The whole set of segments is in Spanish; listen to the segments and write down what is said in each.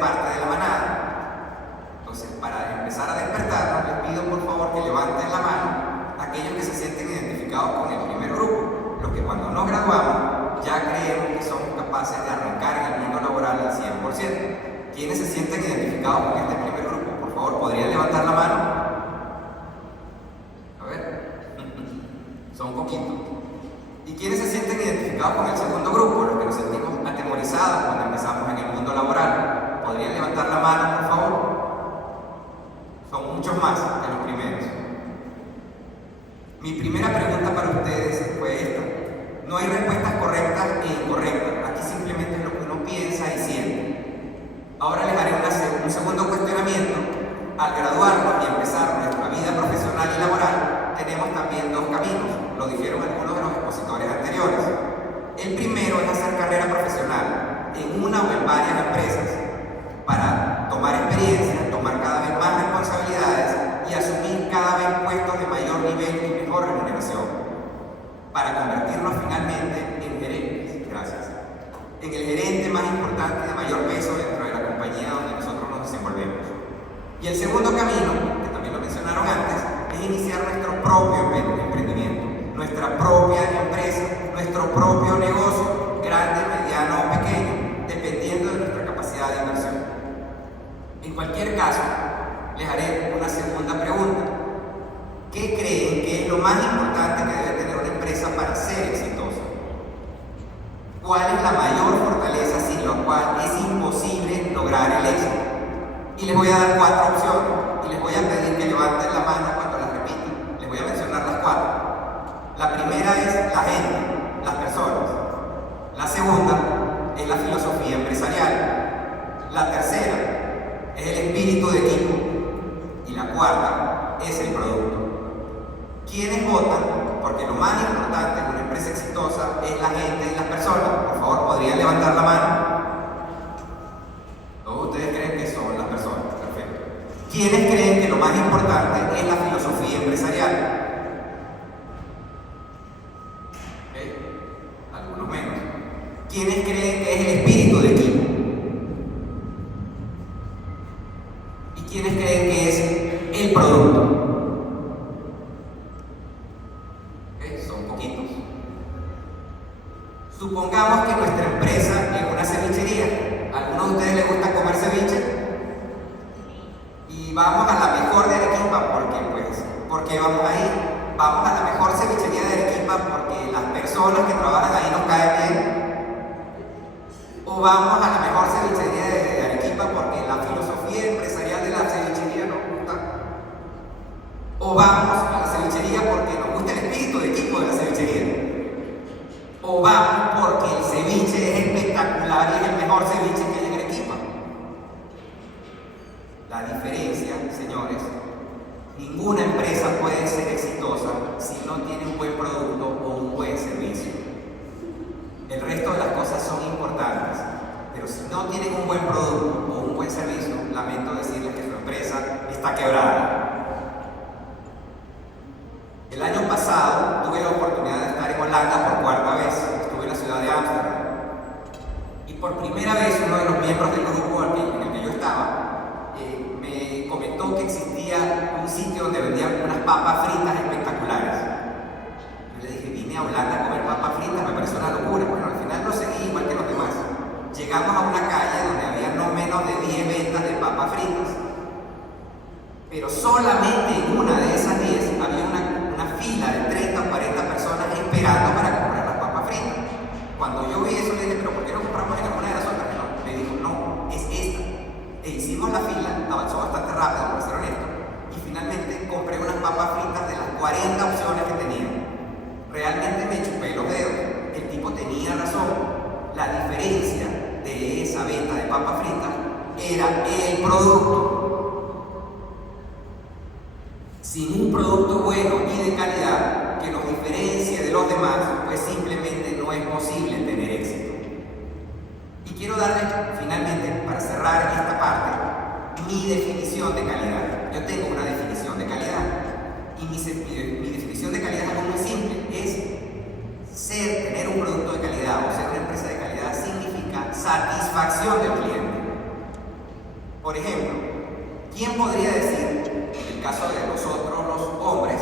parte de la manada. Entonces, para empezar a despertarnos, les pido por favor que levanten la mano aquellos que se sienten identificados con el primer grupo, los que cuando nos graduamos ya creemos que somos capaces de arrancar en el mundo laboral al 100%. ¿Quiénes se sienten identificados con este primer grupo? Por favor, ¿podrían levantar la mano? A ver, son poquitos. ¿Y quiénes se sienten identificados con el segundo grupo? Los que nos sentimos atemorizados cuando empezamos en el mundo laboral. ¿Podrían levantar la mano, por favor? Son muchos más que los primeros. Mi primera pregunta para ustedes fue esta. No hay respuestas correctas e incorrectas. Aquí simplemente es lo que uno piensa y siente. Ahora les haré un segundo cuestionamiento. Al graduarnos y empezar nuestra vida profesional y laboral, tenemos también dos caminos. Lo dijeron algunos de los expositores anteriores. El primero es hacer carrera profesional en una o en varias empresas para tomar experiencia, tomar cada vez más responsabilidades y asumir cada vez puestos de mayor nivel y mejor remuneración, para convertirnos finalmente en gerentes, en el gerente más importante y de mayor peso dentro de la compañía donde nosotros nos desenvolvemos. Y el segundo camino, que también lo mencionaron antes, es iniciar nuestro propio emprendimiento, nuestra propia empresa, nuestro propio negocio, grande, mediano o pequeño, dependiendo de nuestra capacidad de inversión. En cualquier caso, les haré una segunda pregunta. ¿Qué creen que es lo más importante que debe tener una empresa para ser exitosa? ¿Cuál es la mayor fortaleza sin la cual es imposible lograr el éxito? Y les voy a dar 4 opciones y les voy a pedir que levanten la mano cuando las repitan. Les voy a mencionar las 4. La primera es la gente, las personas. La segunda es la filosofía empresarial. La tercera es el espíritu de equipo. Y la cuarta es el producto. ¿Quiénes votan? Porque lo más importante en una empresa exitosa es la gente y las personas. Por favor, ¿podrían levantar la mano? Todos ustedes creen que son las personas. Perfecto. ¿Quiénes creen que lo más importante es la filosofía empresarial? Algunos menos. ¿Quiénes creen que es el espíritu de equipo? ¿Y quiénes creen que es el producto? Son poquitos. Supongamos que nuestra empresa es una cevichería. ¿A algunos de ustedes les gusta comer ceviche? Y vamos a la mejor de Arequipa, ¿por qué vamos ahí? Vamos a la mejor cevichería de Arequipa porque las personas que trabajan ahí nos caen bien. O vamos a la mejor cevichería de Arequipa porque la filosofía empresarial de la cevichería nos gusta. O vamos a la cevichería porque nos gusta el espíritu de equipo de la cevichería. O vamos porque el ceviche es espectacular y es el mejor ceviche que hay en Arequipa. La diferencia, señores, ninguna empresa puede ser exitosa si no tiene un buen producto o un buen servicio. El resto de las cosas son importantes, pero si no tienen un buen producto o un buen servicio, lamento decirles que su empresa está quebrada. El año pasado tuve la oportunidad de estar en Holanda por 4ª vez. Estuve en la ciudad de Ámsterdam. Y por primera vez uno de los miembros del grupo en el que yo estaba me comentó que existía un sitio donde vendían unas papas fritas espectaculares. Yo le dije, vine a Holanda a comer papas fritas, me pareció una locura. Bueno, al final lo seguí igual que los demás. Llegamos a una calle donde había no menos de 10 ventas de papas fritas. Pero solamente en una de esas 10 había una fila de 30 o 40 personas esperando para comprar las papas fritas. Cuando yo vi eso le dije, pero ¿por qué no compramos en alguna de las otras? No, me dijo, no, es esta. E hicimos la fila, avanzó bastante rápido, para ser honesto, y finalmente compré unas papas fritas de las 40 opciones que tenía. Realmente me chupé los dedos. El tipo tenía razón. La diferencia de esa venta de papas fritas era el producto. Sin un producto bueno y de calidad que nos diferencie de los demás, pues simplemente no es posible tener éxito. Y quiero darles finalmente, para cerrar esta parte, mi definición de calidad. Yo tengo una definición de calidad y mi definición de calidad es algo muy simple. Es tener un producto de calidad o ser una empresa de calidad significa satisfacción del cliente. Por ejemplo, ¿quién podría decir, en el caso de nosotros los hombres,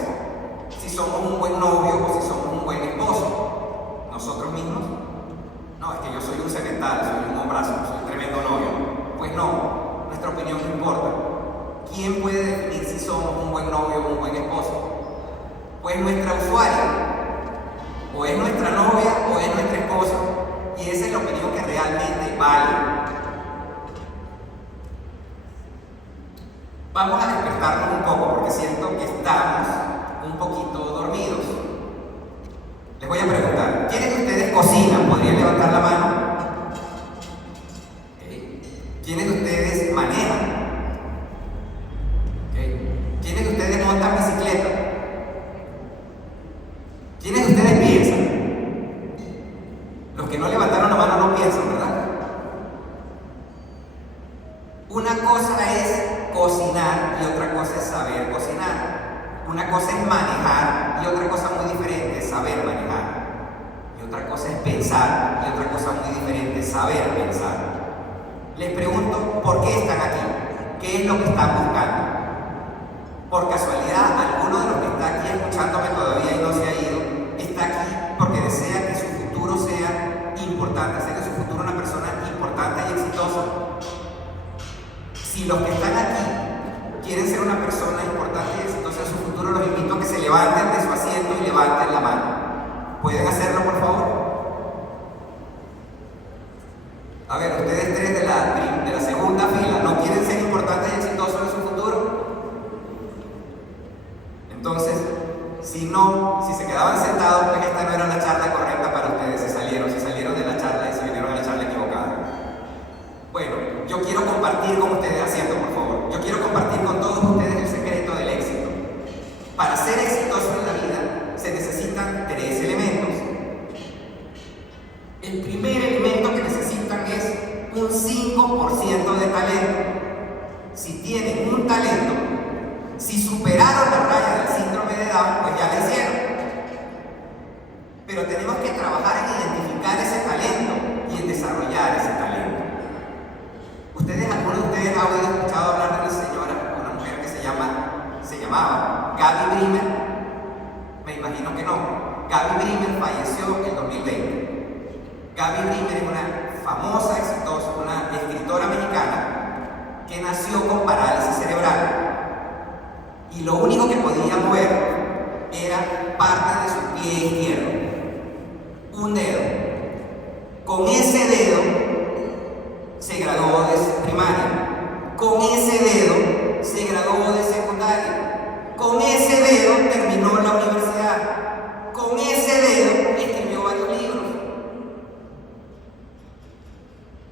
si somos un buen novio o si somos un buen esposo? ¿Nosotros mismos? No, es que yo soy un cemental, soy un hombrazo, soy un tremendo novio. Pues no, nuestra opinión no importa. ¿Quién puede definir si somos un buen novio o un buen esposo? Pues nuestra usuaria, o es nuestra novia o es nuestra esposa, y esa es la opinión que realmente vale. Vamos a despertarnos un poco porque siento que estamos un poquito dormidos. Les voy a preguntar, ¿quiénes de ustedes cocinan? ¿Podrían levantar la mano? ¿Okay? ¿Quiénes de ustedes manejan? ¿Okay? ¿Quiénes de ustedes montan bicicleta? ¿Quiénes de ustedes piensan? Los que no levantaron la mano no piensan, ¿verdad? Una cosa es cocinar y otra cosa es saber cocinar. Una cosa es manejar y otra cosa muy diferente es saber manejar. Y otra cosa es pensar y otra cosa muy diferente es saber pensar. Les pregunto, ¿por qué están aquí? ¿Qué es lo que están buscando? Por casualidad, alguno de los que está aquí escuchándome todavía y no se ha ido, está aquí porque desea que su futuro sea importante, sea que su futuro una persona importante y exitosa. Si los que están aquí quieren ser una persona importante y exitosa en su futuro, los invito a que se levanten de su asiento y levanten la mano. ¿Pueden hacerlo, por favor? A ver, ustedes tres de la segunda fila, ¿no quieren ser importantes y exitosos en su futuro? Entonces, si se quedaban sentados, pues esta no era la charla correcta para ustedes, se salieron de la charla y se vinieron a la charla equivocada. Bueno, yo quiero compartir con ustedes, asiento por favor, yo quiero compartir con todos ustedes el secreto del éxito. Para ser exitoso en la vida se necesitan tres elementos. El primer elemento que necesitan es un 5% de talento. Si tienen un talento, si superaron la raya del síndrome de Down, pues ya lo hicieron. Pero tenemos que trabajar en identificar ese talento y en desarrollar ese talento. ¿Alguno de ustedes ha oído escuchado hablar de una señora, una mujer que se llamaba Gaby Bremer? Me imagino que no. Gaby Bremer falleció en 2020. Gaby Bremer es una famosa, exitosa, una escritora mexicana que nació con parálisis cerebral. Y lo único que podía mover era parte de su pie izquierdo. Un dedo. Con ese dedo se graduó de primaria, con ese dedo se graduó de secundaria, con ese dedo terminó la universidad, con ese dedo escribió varios libros.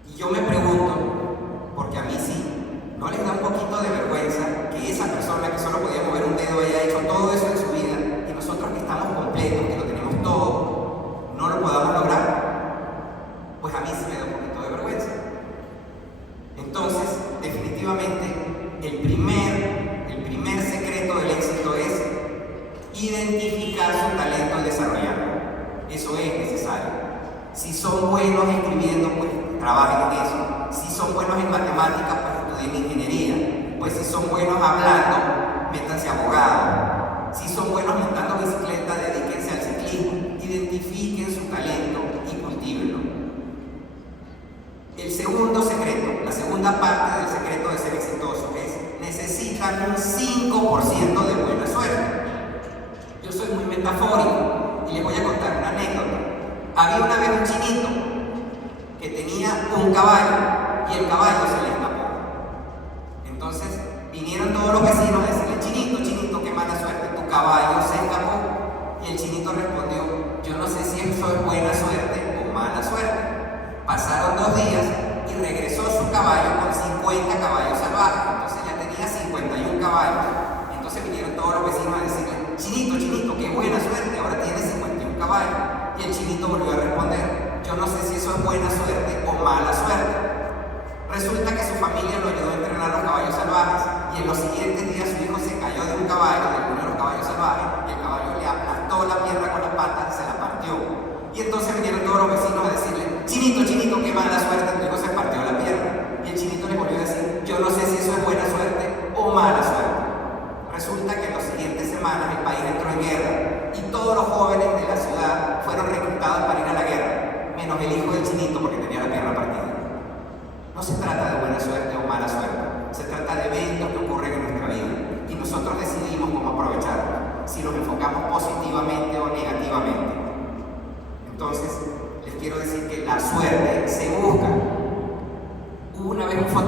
Y yo me pregunto, porque a mí sí, ¿no les da un poquito de vergüenza que esa persona que solo podía mover un dedo haya hecho todo eso en su vida y nosotros que estamos completos, que lo tenemos todo, no lo podamos lograr? Pues a mí sí me da un poquito de vergüenza. Entonces, definitivamente, el primer secreto del éxito es identificar su talento y desarrollarlo. Eso es necesario. Si son buenos escribiendo, pues trabajen en eso. Si son buenos en matemáticas, pues estudien ingeniería. Pues si son buenos hablando, métanse abogados. Si son buenos montando bicicleta, dedíquense al ciclismo. Identifiquen su talento y cultívenlo. El segundo secreto, la segunda parte del secreto de ser exitoso es: necesitan un 5% de buena suerte. Yo soy muy metafórico y les voy a contar una anécdota. Había una vez un chinito que tenía un caballo y el caballo se le escapó. Entonces vinieron todos los vecinos a decirle: chinito, chinito, qué mala suerte, tu caballo se escapó. Y el chinito respondió: yo no sé si eso es buena suerte o mala suerte. Pasaron 2 días y regresó su caballo con 50 caballos salvajes. Entonces ya tenía 51 caballos. Entonces vinieron todos los vecinos a decirle: chinito, chinito, qué buena suerte, ahora tienes 51 caballos. Y el chinito volvió a responder: yo no sé si eso es buena suerte o mala suerte. Resulta que su familia lo ayudó a entrenar a los caballos salvajes y en los siguientes días su hijo se cayó de un caballo, de uno de los caballos salvajes, y el caballo le aplastó la pierna con las patas y se la partió. Y entonces vinieron todos los vecinos a decirle: chinito, chinito, qué mala suerte, tu hijo se partió la pierna. Y el chinito le volvió a decir: yo no sé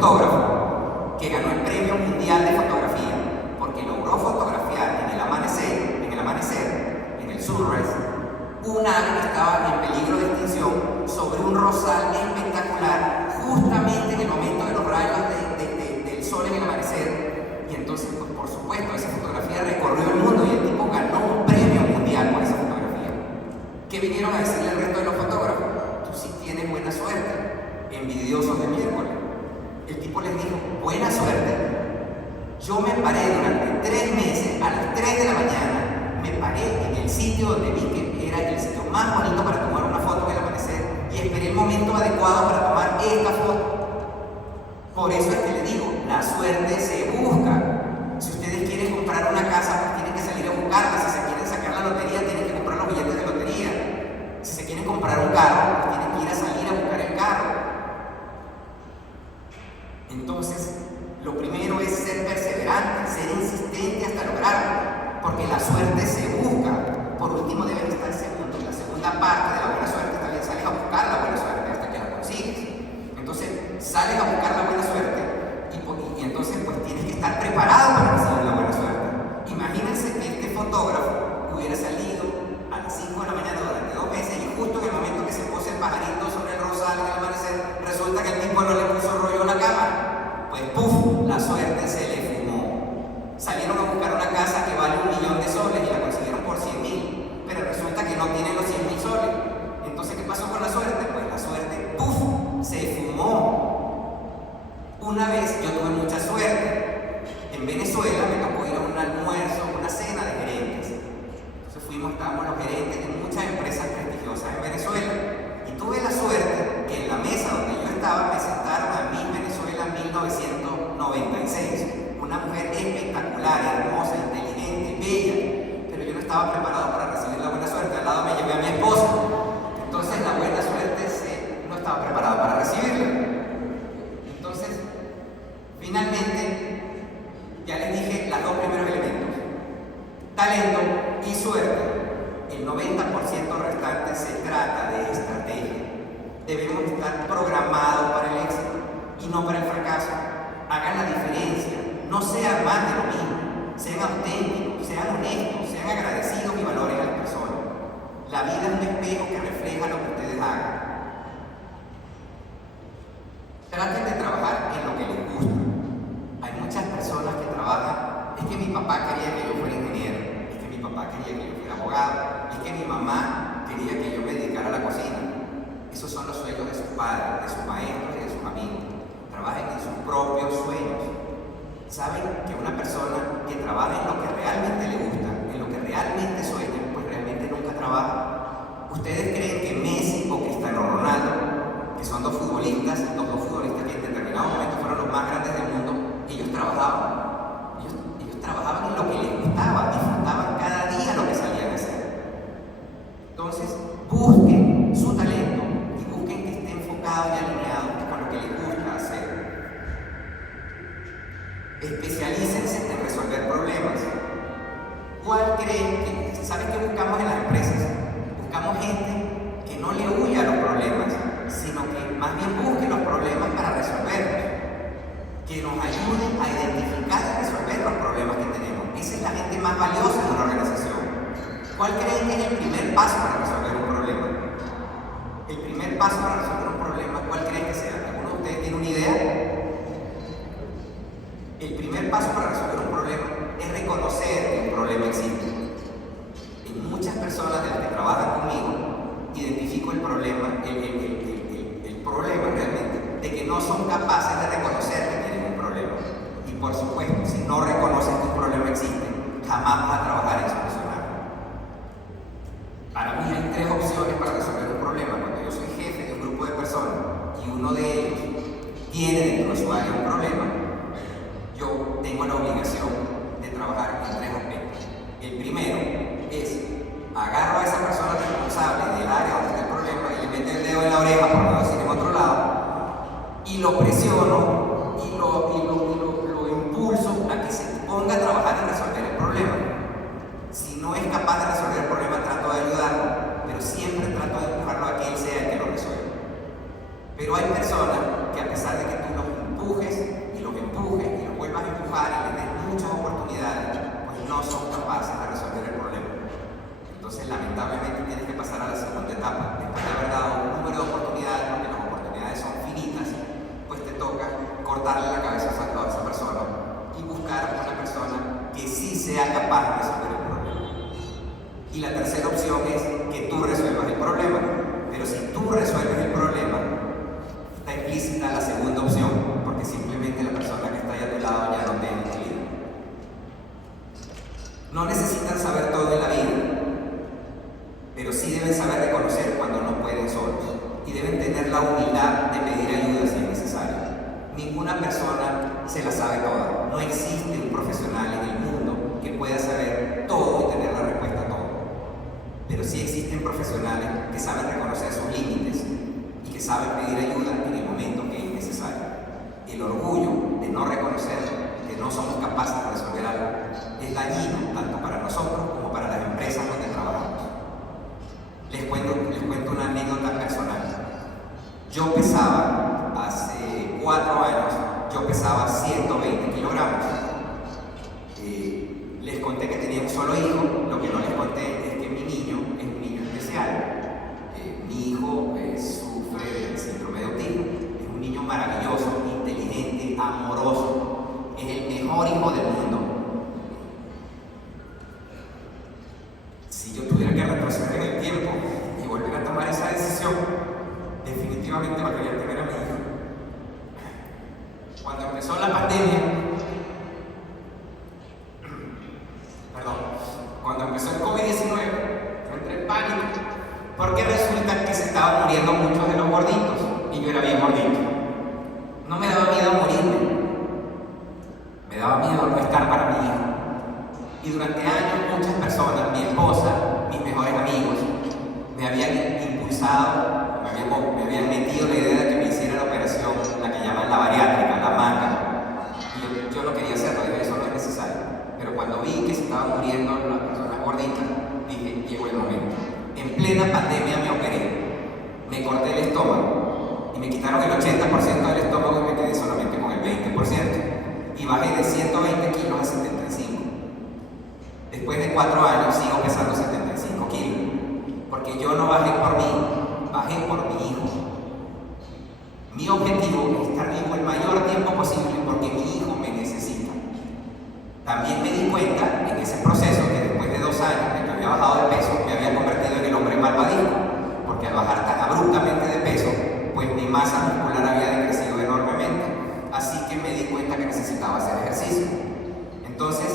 fotógrafo que ganó el Premio Mundial de Fotografía porque logró fotografiar en el amanecer, en el sunrise, un ave que estaba en peligro de extinción sobre un rosal espectacular, justamente en el momento de los rayos del sol en el amanecer. Y entonces, pues, por supuesto, esa fotografía recorrió el mundo y el tipo ganó un premio mundial por esa fotografía. ¿Qué vinieron a decirle al resto de los fotógrafos? Tú sí tienes buena suerte, envidiosos de miércoles. El tipo les dijo, buena suerte. Yo me paré durante 3 meses, a las 3 de la mañana, me paré en el sitio donde vi que era el sitio más bonito para tomar una foto del amanecer y esperé el momento adecuado para tomar esta foto. Por eso es que le digo, la suerte se busca. Si ustedes quieren comprar una casa, pues tienen que salir a buscarla. Si se quieren sacar la lotería, tienen que comprar los billetes de lotería. Si se quieren comprar un carro, pues tienen que ir a salir a buscar el carro. Entonces, lo primero es ser perseverante, ser insistente hasta lograrlo, porque la suerte se busca. Por último, deben estar segundos. La segunda parte de la buena suerte también sales a buscar la buena suerte hasta que la consigues. Entonces, sales a buscar la buena suerte y entonces pues tienes que estar preparado para recibir la buena suerte. Imagínense que este fotógrafo hubiera salido a las 5 de la mañana durante 2 meses y justo en el momento que se puso el pajarito sobre el rosal en el amanecer, resulta que el tipo no le puso rollo a la cámara. Pues ¡puf! La suerte se le fumó. Salieron a buscar una casa que vale 1 millón de soles y la consiguieron por 100.000, pero resulta que no tienen los 100.000 soles. Entonces, ¿qué pasó con la suerte? Pues la suerte, ¡puf!, se fumó. Una vez yo tuve mucha suerte. En Venezuela me tocó ir a un almuerzo, una cena de gerentes. Entonces estábamos los gerentes de muchas empresas prestigiosas en Venezuela. Y tuve la suerte que en la mesa donde yo estaba me sentaron a Miss Venezuela 1996. Una mujer espectacular, hermosa, inteligente, bella. Pero yo no estaba preparado para recibir la buena suerte. Al lado me llevé a mi esposa. Entonces la buena suerte no estaba preparado para recibirla. Entonces, finalmente, ya les dije los 2 primeros elementos. Talento y suerte. El 90% restante se trata de estrategia. Debemos estar programados para el éxito y no para el fracaso. Hagan la diferencia. No sean más de lo mismo. Sean auténticos, sean honestos, sean agradecidos y valoren a las personas. La vida es un espejo que refleja lo que ustedes hagan. Traten de trabajar en lo que les gusta. Hay muchas personas que trabajan, es que mi papá quería que yo fuera ingeniero, es que mi papá quería que yo fuera abogado, es que mi mamá quería que yo me dedicara a la cocina. Esos son los sueños de sus padres, de sus maestros y de sus amigos. Trabajen en sus propios sueños. Saben que una persona que trabaja en lo que realmente le gusta, en lo que realmente sueña, pues realmente nunca trabaja. ¿Ustedes creen que Messi o Cristiano Ronaldo, que son 2 futbolistas, los 2 futbolistas que en determinado momento fueron los más grandes del mundo, ellos trabajaban en lo que les gustaba, disfrutaban cada día lo que salían a hacer? Entonces, busquen su talento y busquen que esté enfocado y alineado con lo que les gusta hacer. Especialícense en resolver problemas. ¿Cuál creen que, saben qué buscamos en las empresas? Buscamos gente que no le huya a los problemas, sino que más bien busque los problemas para resolverlos, que nos ayuden a identificar y resolver los problemas que tenemos. Esa es la gente más valiosa de una organización. ¿Cuál creen que es el primer paso para resolver un problema? El primer paso para resolver un problema, ¿cuál creen que sea? ¿Alguno de ustedes tiene una idea? El primer paso para resolver un problema es reconocer que un problema existe. En muchas personas de las que trabajan conmigo, identifico el problema, el problema realmente, de que no son capaces de reconocer que tienen un problema. Y por supuesto, si no reconoces que un problema existe, jamás vas a trabajar en solucionarlo. Para mí hay 3 opciones para resolver un problema. Cuando yo soy jefe de un grupo de personas y uno de ellos tiene dentro de su área un problema, yo tengo la obligación de trabajar en 3 aspectos. El primero es agarro a esa persona responsable del área donde está el problema y le meto el dedo en la oreja, por no decir en otro lado, y lo presiono y lo impulso a que se ponga a trabajar en resolver el problema. Si no es capaz de resolver el problema, trato de ayudarlo, pero siempre trato de empujarlo a que él sea el que lo resuelva. Pero hay personas que, a pesar de que tú los empujes, cortarle la cabeza a esa persona y buscar una persona que sí sea capaz de resolver el problema. Y la tercera opción es que tú resuelvas el problema. Pero si tú resuelves el problema, está implícita la segunda opción, porque simplemente la persona que está ahí a tu lado ya no te entiende. No necesitan saber todo en la vida, pero sí deben saber reconocer cuando no pueden solos y deben tener la humildad de pedir ayuda si es necesario. Ninguna persona se la sabe toda. No existe un profesional en el mundo que pueda saber todo y tener la respuesta a todo. Pero sí existen profesionales que saben reconocer sus límites y que saben pedir ayuda en el momento que es necesario. El orgullo de no reconocer que no somos capaces de resolver algo es dañino tanto para nosotros como para las empresas donde trabajamos. Les cuento una anécdota personal. Yo pesaba, hace 4 años, yo pesaba 120 kilogramos. Les conté que tenía un solo hijo. Lo que no les conté es que mi niño es un niño especial. Mi hijo sufre del síndrome de autismo. Es un niño maravilloso, inteligente, amoroso. Es el mejor hijo del mundo. Si yo tuviera que retroceder en el tiempo y volver a tomar esa decisión, definitivamente volvería a tener a mi hijo. Cuando empezó la pandemia, cuando empezó el COVID-19, yo entré en pánico, porque resulta que se estaban muriendo muchos de los gorditos, y yo era bien gordito. No me daba miedo morirme, me daba miedo no estar para mi hijo. Y durante años muchas personas, mi esposa, mis mejores amigos, me habían impulsado, me habían metido la idea de que me hiciera la operación, la que llaman la bariátrica, la manga. Y yo no quería hacerlo, dije, eso no es necesario. Pero cuando vi que se estaban muriendo las personas gorditas, dije, llegó el momento. En plena pandemia me operé, me corté el estómago y me quitaron el 80% del estómago y me quedé solamente con el 20%. Y bajé de 120 kilos a 75. Después de 4 años sigo pesando 75 kilos, porque yo no bajé por mí, bajé por mi hijo. Mi objetivo es estar vivo el mayor tiempo posible porque mi hijo me necesita. También me di cuenta en ese proceso que después de 2 años de que había bajado de peso, me había convertido en el hombre malvadito, porque al bajar tan abruptamente de peso, pues mi masa muscular había decrecido enormemente. Así que me di cuenta que necesitaba hacer ejercicio. Entonces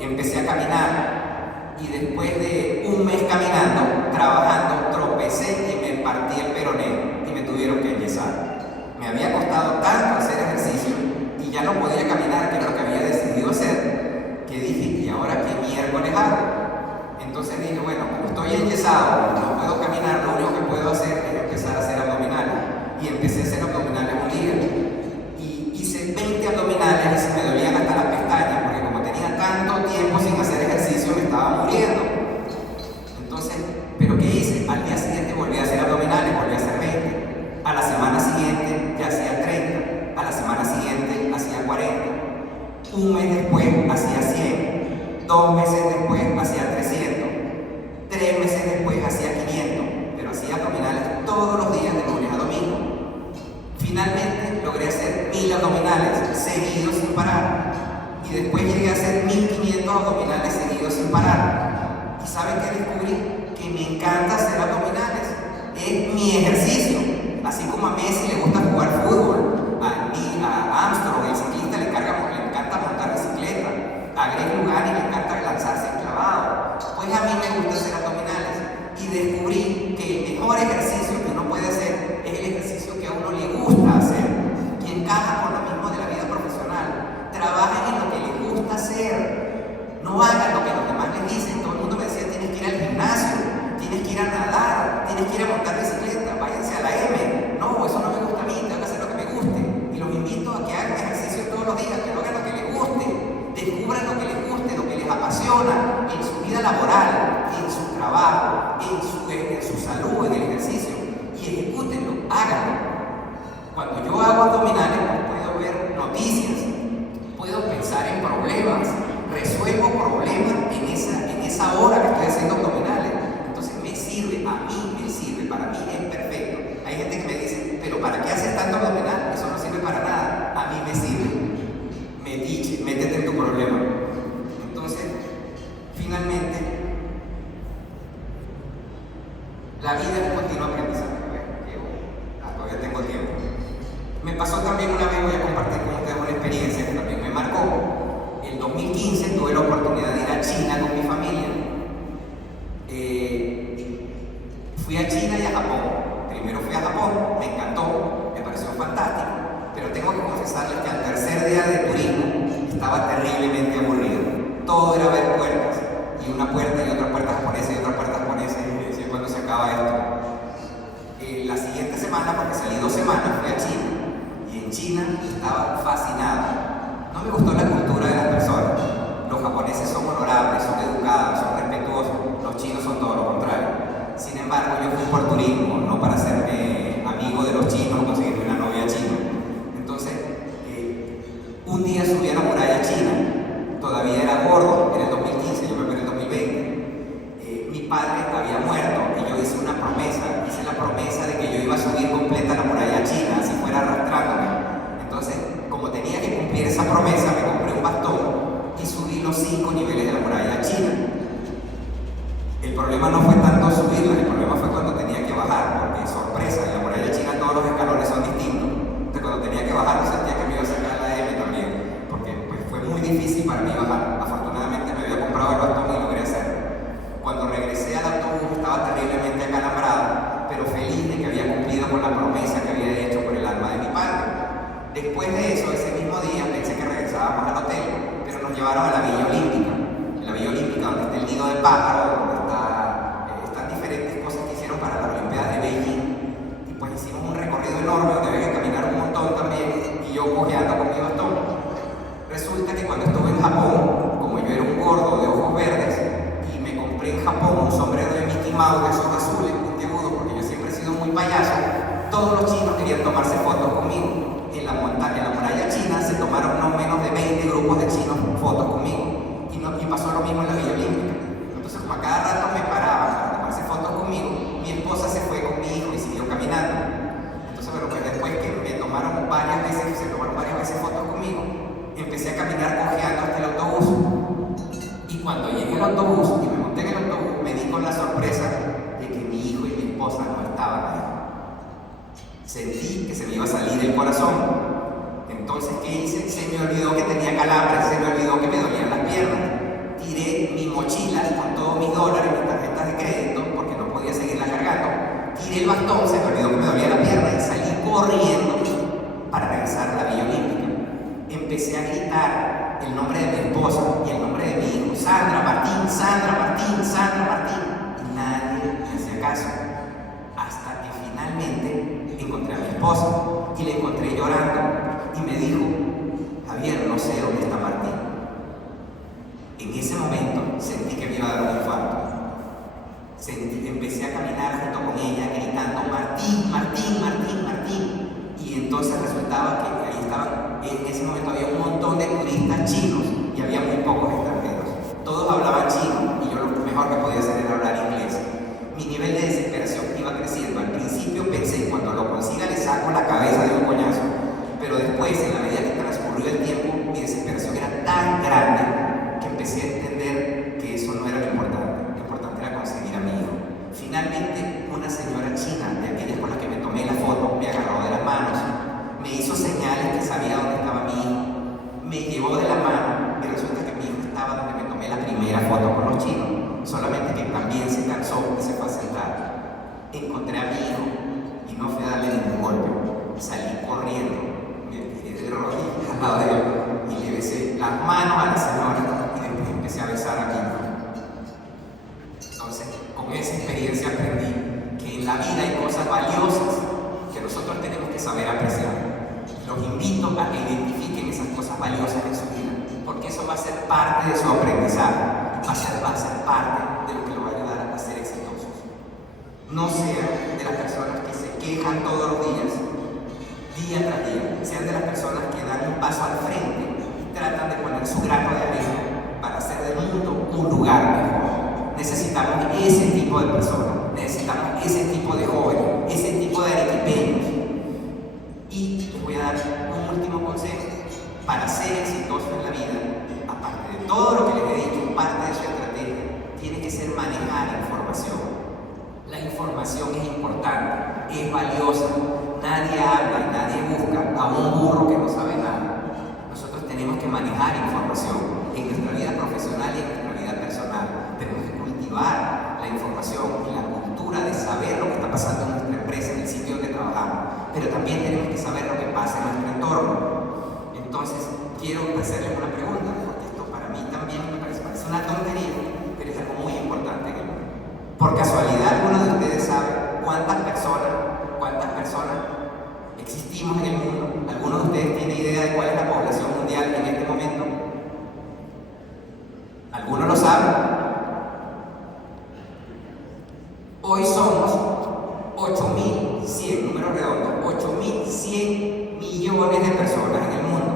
empecé a caminar y después de 1 mes caminando, trabajando, tropecé y me partí el peroné y me tuvieron que enyesar. Me había costado tanto hacer ejercicio y ya no podía caminar, que era lo que había decidido hacer, que dije, ¿y ahora qué miércoles hago? Entonces dije, bueno, como estoy enyesado, no puedo caminar, lo único que puedo hacer es empezar a hacer abdominales. Y empecé a hacer abdominales un día. Y hice 20 abdominales y se me dolían hasta las pestañas, porque como tenía tanto tiempo sin hacer ejercicio, me estaba muriendo. Entonces, ¿pero qué hice? Al día siguiente volví a hacer abdominales, volví a hacer 20. A la semana siguiente ya hacía 30. A la semana siguiente hacía 40. 1 mes después hacía 100. 2 meses después hacía 300. 3 meses después hacía 500. Pero hacía abdominales todos los días de lunes a domingo. Finalmente logré hacer 1000 abdominales seguidos sin parar. Y después llegué a hacer 1500 abdominales seguidos sin parar. ¿Y saben qué descubrí? Que me encanta hacer abdominales. Es mi ejercicio. Así como a Messi le gusta jugar fútbol, a Armstrong, el ciclista, le encanta montar bicicleta, a Greg Lugani le encanta lanzarse en clavado. Pues a mí me gusta hacer abdominales. Y descubrí que el mejor ejercicio que uno puede hacer es el ejercicio que a uno le gusta hacer. Y encaja con lo mismo de la vida profesional. Trabajen en lo que les gusta hacer. No hagan lo que los demás les dicen. Todo el mundo me decía, tienes que ir al gimnasio, tienes que ir a nadar, tienes que ir a montar bicicleta, váyanse a la M. No, eso no me gusta a mí, tengo que hacer lo que me guste. Y los invito a que hagan ejercicio todos los días, que hagan lo que les guste. Descubran lo que les guste, lo que les apasiona en su vida laboral, en su trabajo, en su salud, en el ejercicio. Y ejecútenlo, háganlo. Cuando yo hago abdominales, puedo ver noticias, puedo pensar en problemas, resuelvo problemas en esa hora que estoy haciendo abdominales. Entonces me sirve, a mí me sirve, para mí es perfecto. Hay gente que me dice, pero ¿para qué haces tanto abdominal? Eso no sirve para nada. A mí me sirve. La vida es un continuo aprendizaje. Todavía tengo tiempo. Me pasó también una vez, voy a compartir con ustedes una experiencia que también me marcó. En 2015 tuve la oportunidad de ir a China con mi familia. Fui a China y a Japón. Primero fui a Japón, me encantó, me pareció fantástico, pero tengo que confesarles que al tercer día de turismo estaba terriblemente aburrido. Todo era ver puertas, y una puerta y otra puerta japonesa y otra puerta japonesa, y me decía, ¿cuándo se acaba esto? La siguiente semana, porque salí 2 semanas, fui a China, y en China estaba fascinado. No me gustó la cultura de las personas. Los japoneses son honorables, son educados, son respetuosos. Los chinos son todo lo contrario. Sin embargo, yo fui por turismo, no para hacerme amigo de los chinos o conseguirme una novia china. Entonces, un día subí a la muralla china. Todavía era gordo, era el 2015, yo me fui en el 2020. Mi padre había muerto y yo hice una promesa. Hice la promesa de que yo iba a subir completa la muralla china, así fuera arrastrándome. Entonces, como tenía que cumplir esa promesa, me compré un bastón y subí los 5 niveles de la muralla china. El problema no fue tanto subirla, el problema fue cuando tenía que bajar, porque sorpresa, en la muralla china todos los escalones son distintos. Entonces cuando tenía que bajar, yo sentía que me iba a sacar la M también, porque pues, fue muy difícil para mí bajar. Afortunadamente me había comprado el bastón y logré hacerlo. Cuando regresé al autobús estaba terriblemente acalambrado, pero feliz de que había cumplido con la promesa que había hecho por el alma de mi padre. Después de eso, ese mismo día, pensé que regresábamos al hotel, pero nos llevaron a la Villa Olímpica. En la Villa Olímpica, donde está el nido de pájaros, donde están diferentes cosas que hicieron para las Olimpiadas de Beijing. Y pues hicimos un recorrido enorme donde había que caminar un montón también, y yo cojeando con mi bastón. Resulta que cuando estuve en Japón, como yo era un gordo de ojos verdes, y me compré en Japón un sombrero de Mickey Mouse de esos azules, puntiagudos, porque yo siempre he sido muy payaso, todos los chinos querían tomarse fotos conmigo. En la muralla china se tomaron no menos de 20 grupos de chinos fotos conmigo. Y pasó lo mismo en la Villa Olímpica. Entonces, como a cada rato me paraban para tomarse fotos conmigo, mi esposa se fue con mi hijo y siguió caminando. Entonces, bueno, pues después que se tomaron varias veces fotos conmigo, empecé a caminar cojeando hasta el autobús. Y cuando llegué al autobús y me monté en el autobús, me di con la sorpresa de que mi hijo y mi esposa no estaban ahí. Sentí que se me iba a salir el corazón. Entonces, ¿qué hice? Se me olvidó que tenía calambres, se me olvidó que me dolían las piernas. Tiré mi mochila con todos mis dólares, mis tarjetas de crédito, porque no podía seguirla cargando. Tiré el bastón, se me olvidó que me dolía la pierna y salí corriendo para regresar a la Villa Olímpica. Empecé a gritar el nombre de mi esposa y el nombre de mi hijo. Sandra Martín, Sandra Martín, Sandra Martín. Y nadie me hacía caso. Hasta que finalmente encontré a mi esposa y la encontré llorando. Y me dijo, Javier, no sé dónde está Martín. En ese momento sentí que me iba a dar un infarto. Empecé a caminar junto con ella gritando, Martín, Martín, Martín, Martín. Y entonces resultaba que ahí estaban, en ese momento había un montón de turistas chinos y había muy pocos extranjeros. Todos hablaban chino y yo lo mejor que podía hacer era hablar inglés. Mi nivel de desesperación iba creciendo. Al principio pensé, cuando lo consiga le saco la cabeza de un coñazo. Pero después, en la medida que transcurrió el tiempo, mi desesperación era tan grande que empecé a entender que eso no era lo importante. Lo importante era conseguir a mi hijo. Finalmente, una señora china, de aquellas con las que me tomé la foto, me agarró de las manos, me hizo señales que sabía dónde estaba mi hijo, me llevó de la mano y resulta que mi hijo estaba donde me tomé la primera foto con los chinos, solamente que también se cansó y se fue a sentar. Encontré a mi hijo y no fui a darle ningún golpe, salí corriendo. De rodillas al lado de él y le besé las manos a la señora y después empecé a besar a mi hijo. Entonces, con esa experiencia aprendí que en la vida hay cosas valiosas que nosotros tenemos que saber apreciar. Los invito a que identifiquen esas cosas valiosas en su vida, porque eso va a ser parte de su aprendizaje, va a ser parte de lo que lo va a ayudar a ser exitosos. No sean de las personas que se quejan todos los días, día tras día, sean de las personas que dan un paso al frente y tratan de poner su grano de arena para hacer del mundo un lugar mejor. Necesitamos ese tipo de personas, necesitamos ese tipo de jóvenes, ese tipo de arequipeños. Y les voy a dar un último consejo. Para ser exitoso en la vida, aparte de todo lo que les he dicho, parte de su estrategia tiene que ser manejar información. La información es importante, es valiosa. Nadie habla y nadie busca a un burro que no sabe nada. Nosotros tenemos que manejar información en nuestra vida profesional y en nuestra vida personal. Tenemos que cultivar la información y la cultura de saber lo que está pasando en nuestra empresa, en el sitio donde trabajamos. Pero también tenemos que saber lo que pasa en nuestro entorno. Entonces, quiero hacerles una pregunta, porque esto para mí también me parece una tontería, pero es algo muy importante en el mundo. Por casualidad, alguno de ustedes sabe cuántas personas existimos en el mundo. ¿Alguno de ustedes tiene idea de cuál es la población mundial en este momento? ¿Alguno lo sabe? Hoy somos 8.100, número redondo, 8.100 millones de personas en el mundo.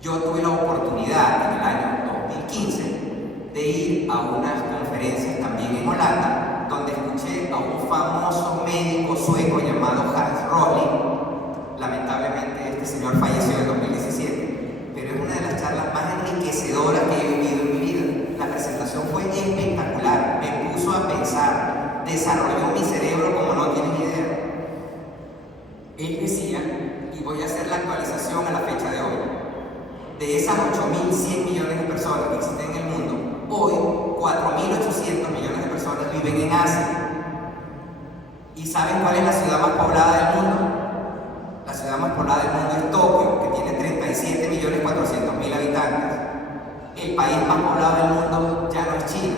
Yo tuve la oportunidad en el año 2015 de ir a unas conferencias también en Holanda, donde escuché a un famoso médico sueco llamado Hans Rosling. Lamentablemente este señor falleció en 2017, pero es una de las charlas más enriquecedoras que he vivido en mi vida. La presentación fue espectacular, me puso a pensar, desarrolló mi cerebro como no tienen idea. Él decía, y voy a hacer la actualización a la fecha de hoy, de esas 8.100 millones de personas que existen en el mundo, hoy 4.800 millones de personas viven en Asia. ¿Y saben cuál es la ciudad más poblada del mundo? La ciudad más poblada del mundo es Tokio, que tiene 37.400.000 habitantes. El país más poblado del mundo ya no es China,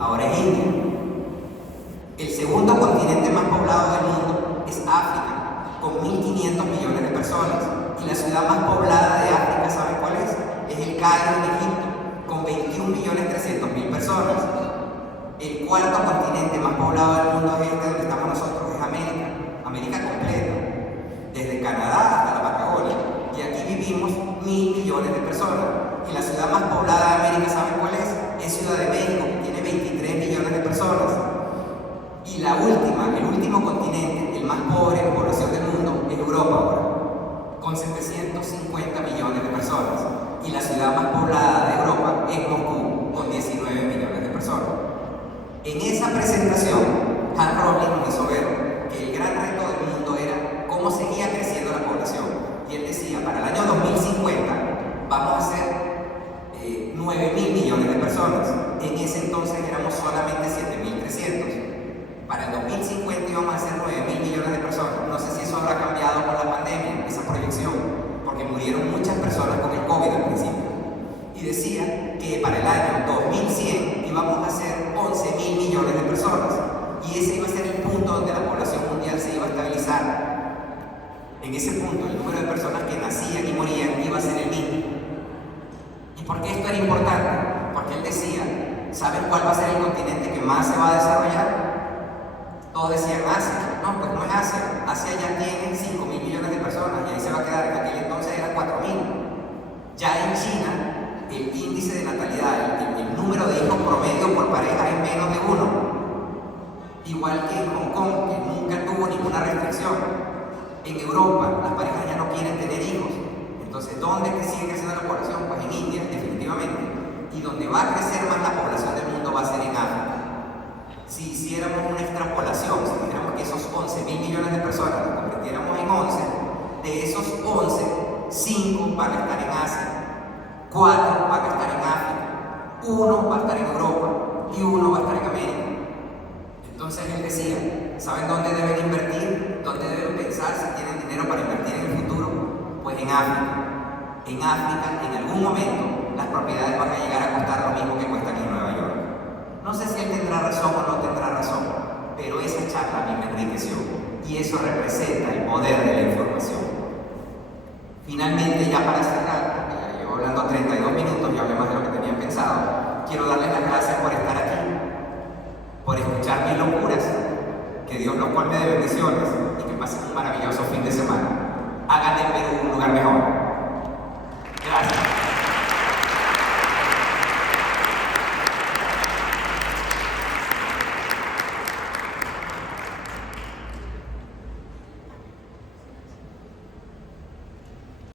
ahora es India. El segundo continente más poblado del mundo es África, con 1.500 millones de personas. Y la ciudad más poblada de África, ¿saben cuál es? Es el Cairo, en Egipto, con 21.300.000 personas. El cuarto continente más poblado del mundo es este donde estamos nosotros, es América. América completa, desde Canadá hasta la Patagonia. Y aquí vivimos 1.000 millones de personas. Y la ciudad más poblada de América, ¿saben cuál es? Es Ciudad de México, que tiene 23 millones de personas. Y la última, el último continente, el más pobre en población del mundo, es Europa ahora, con 750 millones de personas. Y la ciudad más poblada de Europa es Moscú, con 19 millones de personas. En esa presentación, Hans Rosling nos hizo ver que el gran reto del mundo era cómo seguía creciendo la población. Y él decía, para el año 2050 vamos a ser 9.000 millones de personas. En ese entonces éramos solamente 7.300. Para el 2050 íbamos a ser 9.000 millones de personas. No sé si eso habrá cambiado con la pandemia, esa proyección, porque murieron muchas personas con el COVID al principio. Y decía que para el año 2100 íbamos a ser 11.000 millones de personas. Y ese iba a ser el punto donde la población mundial se iba a estabilizar. En ese punto, el número de personas que nacían y morían iba a ser el mismo. ¿Y por qué esto era importante? Porque él decía, ¿saben cuál va a ser el continente que más se va a desarrollar? Todos decían Asia. No, pues no es Asia. Asia ya tiene 5.000 millones de personas y ahí se va a quedar. En aquel entonces eran 4.000. Ya en China, el índice de natalidad, el número de hijos promedio por pareja es menos de 1. Igual que en Hong Kong, que nunca tuvo ninguna restricción. En Europa, las parejas ya no quieren tener hijos. Entonces, ¿dónde sigue creciendo la población? Pues en India, definitivamente. Y donde va a crecer más la población del mundo va a ser en África. Si hiciéramos una extrapolación, si dijéramos que esos 11.000 millones de personas los convirtiéramos en 11, de esos 11, 5 van a estar en Asia, 4 van a estar en África, 1 va a estar en Europa y 1 va a estar en América. Entonces él decía, ¿saben dónde deben invertir? ¿Dónde deben pensar si tienen dinero para invertir en el futuro? Pues en África. En África, en algún momento, las propiedades van a llegar a costar lo mismo que cuestan en Nueva York. No sé si él tendrá razón o no tendrá razón, pero esa charla a mí me enriqueció y eso representa el poder de la información. Finalmente, ya para cerrar, porque ya llevo hablando 32 minutos y hablé más de lo que tenía pensado, quiero darles las gracias por estar aquí, por escuchar mis locuras, que Dios los colme de bendiciones y que pasen un maravilloso fin de semana. Hagan de Perú un lugar mejor.